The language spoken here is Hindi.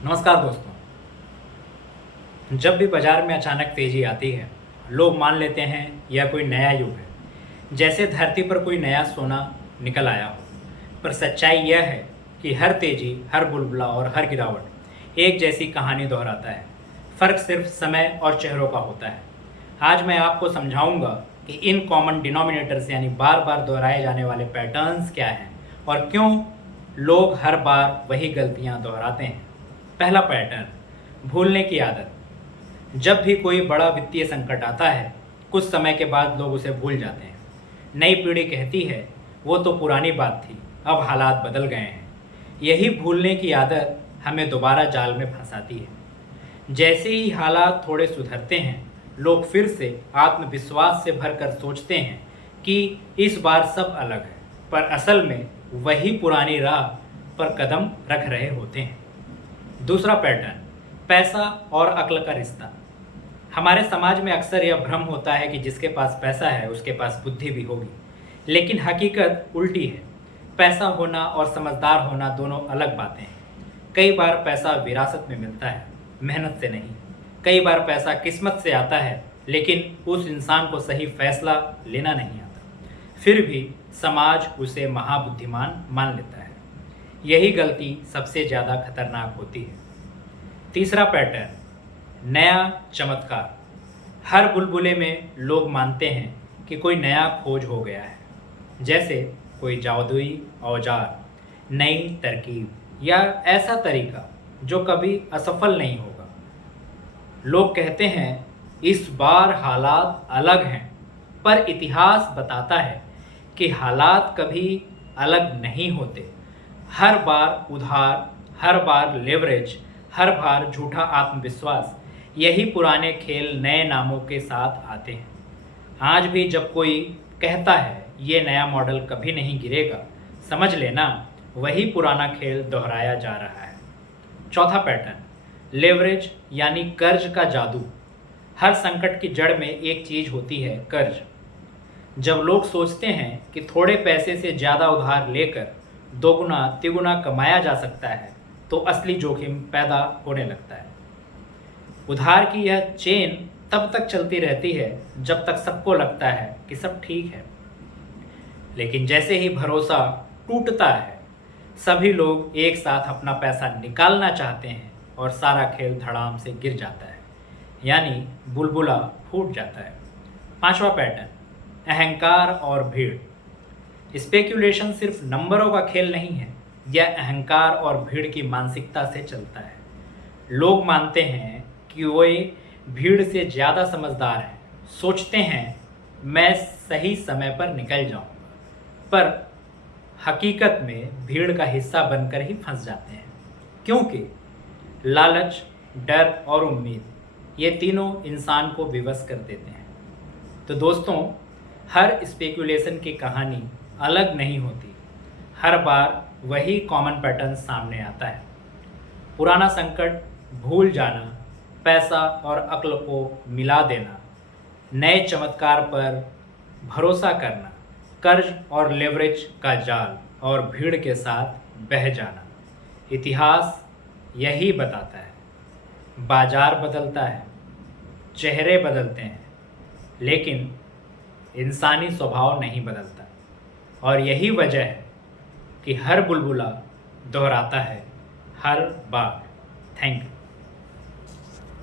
नमस्कार दोस्तों। जब भी बाजार में अचानक तेजी आती है, लोग मान लेते हैं यह कोई नया युग है, जैसे धरती पर कोई नया सोना निकल आया हो। पर सच्चाई यह है कि हर तेजी, हर बुलबुला और हर गिरावट एक जैसी कहानी दोहराता है। फर्क सिर्फ समय और चेहरों का होता है। आज मैं आपको समझाऊंगा कि इन कॉमन डिनोमिनेटर्स यानी बार बार दोहराए जाने वाले पैटर्न्स क्या हैं और क्यों लोग हर बार वही गलतियां दोहराते हैं। पहला पैटर्न, भूलने की आदत। जब भी कोई बड़ा वित्तीय संकट आता है, कुछ समय के बाद लोग उसे भूल जाते हैं। नई पीढ़ी कहती है वो तो पुरानी बात थी, अब हालात बदल गए हैं। यही भूलने की आदत हमें दोबारा जाल में फंसाती है। जैसे ही हालात थोड़े सुधरते हैं, लोग फिर से आत्मविश्वास से भरकर सोचते हैं कि इस बार सब अलग है, पर असल में वही पुरानी राह पर कदम रख रहे होते हैं। दूसरा पैटर्न, पैसा और अक्ल का रिश्ता। हमारे समाज में अक्सर यह भ्रम होता है कि जिसके पास पैसा है उसके पास बुद्धि भी होगी, लेकिन हकीकत उल्टी है। पैसा होना और समझदार होना दोनों अलग बातें हैं। कई बार पैसा विरासत में मिलता है, मेहनत से नहीं। कई बार पैसा किस्मत से आता है, लेकिन उस इंसान को सही फैसला लेना नहीं आता। फिर भी समाज उसे महाबुद्धिमान मान लेता है। यही गलती सबसे ज़्यादा खतरनाक होती है। तीसरा पैटर्न, नया चमत्कार। हर बुलबुले में लोग मानते हैं कि कोई नया खोज हो गया है, जैसे कोई जादुई औजार, नई तरकीब या ऐसा तरीका जो कभी असफल नहीं होगा। लोग कहते हैं इस बार हालात अलग हैं, पर इतिहास बताता है कि हालात कभी अलग नहीं होते। हर बार उधार, हर बार लेवरेज, हर बार झूठा आत्मविश्वास, यही पुराने खेल नए नामों के साथ आते हैं। आज भी जब कोई कहता है ये नया मॉडल कभी नहीं गिरेगा, समझ लेना वही पुराना खेल दोहराया जा रहा है। चौथा पैटर्न, लेवरेज यानी कर्ज का जादू। हर संकट की जड़ में एक चीज होती है, कर्ज। जब लोग सोचते हैं कि थोड़े पैसे से ज़्यादा उधार लेकर दोगुना तिगुना कमाया जा सकता है, तो असली जोखिम पैदा होने लगता है। उधार की यह चेन तब तक चलती रहती है जब तक सबको लगता है कि सब ठीक है, लेकिन जैसे ही भरोसा टूटता है, सभी लोग एक साथ अपना पैसा निकालना चाहते हैं और सारा खेल धड़ाम से गिर जाता है, यानी बुलबुला फूट जाता है। पांचवा पैटर्न, अहंकार और भीड़। स्पेक्यूलेशन सिर्फ नंबरों का खेल नहीं है, यह अहंकार और भीड़ की मानसिकता से चलता है। लोग मानते हैं कि वे भीड़ से ज़्यादा समझदार हैं, सोचते हैं मैं सही समय पर निकल जाऊंगा, पर हकीकत में भीड़ का हिस्सा बनकर ही फंस जाते हैं, क्योंकि लालच, डर और उम्मीद ये तीनों इंसान को विवश कर देते हैं। तो दोस्तों, हर स्पेक्यूलेशन की कहानी अलग नहीं होती। हर बार वही कॉमन पैटर्न सामने आता है। पुराना संकट भूल जाना, पैसा और अक्ल को मिला देना, नए चमत्कार पर भरोसा करना, कर्ज और लेवरेज का जाल और भीड़ के साथ बह जाना। इतिहास यही बताता है। बाजार बदलता है, चेहरे बदलते हैं, लेकिन इंसानी स्वभाव नहीं बदलता। और यही वजह है कि हर बुलबुला दोहराता है हर बार। Thank you.